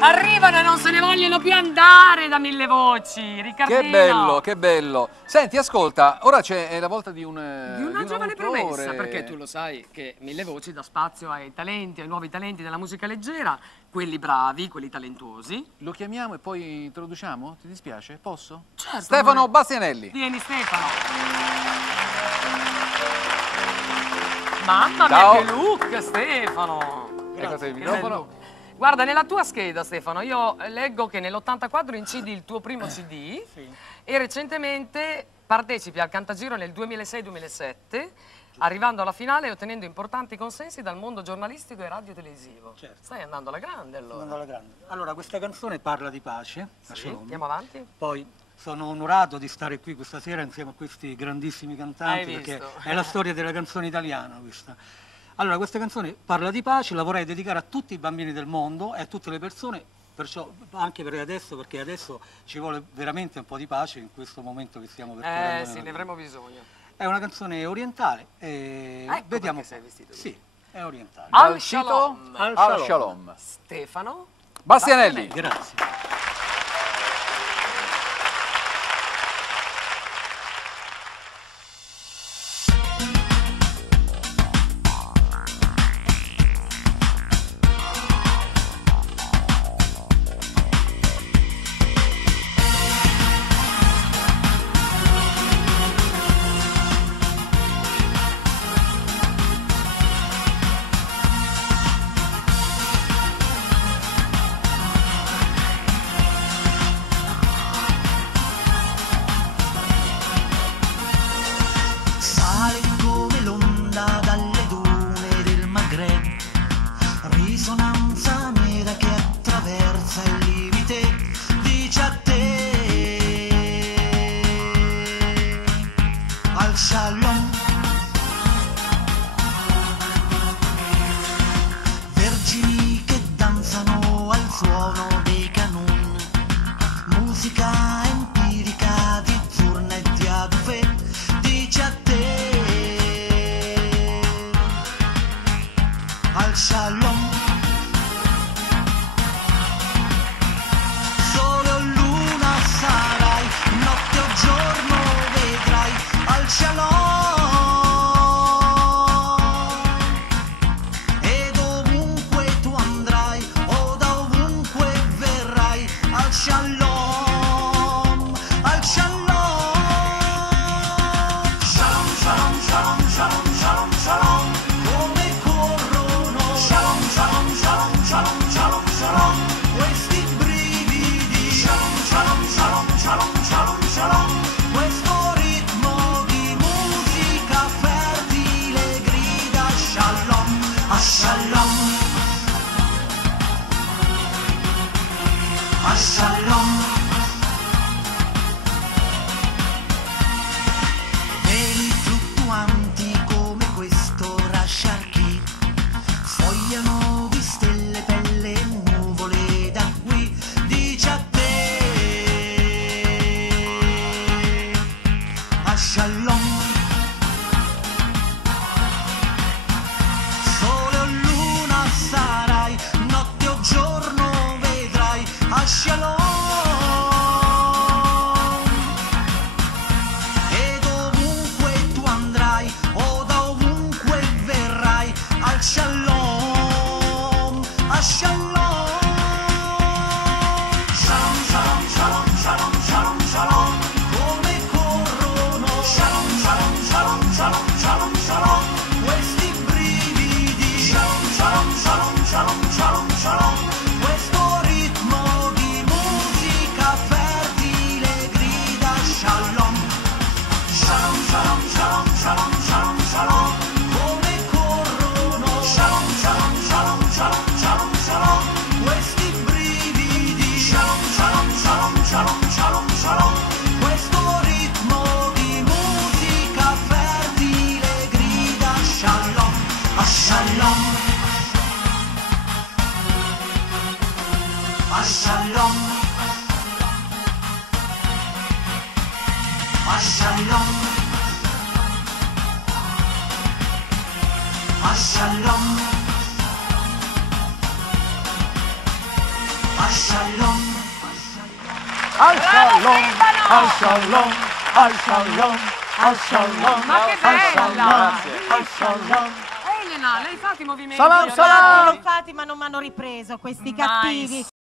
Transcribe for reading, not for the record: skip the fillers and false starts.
Arrivano e non se ne vogliono più andare da Mille Voci, Riccardino. Che bello, che bello. Senti, ascolta, ora c'è la volta di un giovane autore. promessa, perché tu lo sai che Mille Voci dà spazio ai talenti, ai nuovi talenti della musica leggera, quelli bravi, quelli talentuosi. Lo chiamiamo e poi introduciamo? Ti dispiace? Posso? Certo. Stefano Bastianelli. Vieni Stefano. Mamma Ciao. mia, che look, Stefano. Grazie, il Che microfono. bel look. Guarda, nella tua scheda, Stefano, io leggo che nell'84 incidi il tuo primo CD e recentemente partecipi al Cantagiro nel 2006-2007, arrivando alla finale e ottenendo importanti consensi dal mondo giornalistico e radiotelevisivo. Certo. Stai andando alla grande, allora. Andando alla grande. Allora, questa canzone parla di pace. Sì, andiamo avanti. Poi sono onorato di stare qui questa sera insieme a questi grandissimi cantanti, Hai perché visto? è la storia della canzone italiana questa. Allora, questa canzone parla di pace, la vorrei dedicare a tutti i bambini del mondo e a tutte le persone, perciò anche per adesso, perché adesso ci vuole veramente un po' di pace in questo momento che stiamo percorrendo. Sì, ne avremo bisogno. È una canzone orientale e Ecco vediamo. perché sei vestito così. Sì, è orientale. Al Shalom. Shalom. Al Shalom. Stefano Bastianelli. Grazie. Sale come l'onda dalle dune del Maghreb, risonanza nera che attraversa il limite, dice a te al Shalom. Vergini che danzano al suono dei canon, musica empirica di zurna e di adufe, dice a te al Shalom. Sole o luna sarai, notte o giorno vedrai al Shalom. Ed ovunque tu andrai o da ovunque verrai al Shalom, al Shalom. Shalom, shalom, shalom, shalom, shalom, shalom. Come corrono shalom, shalom, shalom, shalom, shalom, shalom. Questi brividi shalom, shalom, shalom, shalom, shalom, shalom. Questo ritmo di musica fertile grida shalom, a shalom, a shalom. Veli fluttuanti come questo Rasharki sfogliano di stelle, pelle e nuvole da qui, dice a te a Shalom. Sole o luna sarai, notte o giorno vedrai a Shalom. Ed ovunque tu andrai o da ovunque verrai al Shalom, a Shalom. Shalom, shalom, shalom, shalom, shalom, shalom. Come corrono shalom, shalom, shalom, shalom, shalom, shalom. Questi brividi shalom, shalom, shalom, shalom, shalom, shalom. Questo ritmo di musica fertile grida shalom. Shalom, shalom, shalom, shalom, shalom, shalom. Come corrono shalom, shalom, shalom, shalom, shalom, shalom. Questi brividi shalom, shalom, shalom, shalom, shalom, shalom. Questo ritmo di musica fertile grida shalom, a shalom, a shalom, a shalom, a shalom, a Shalom. Al shalom, Stefano! al shalom, al shalom, al shalom. Ma che bella! Al shalom. Elena, lei fa i movimenti. Salam, io no. salam. L'ho fatti ma non mi hanno ripreso questi cattivi.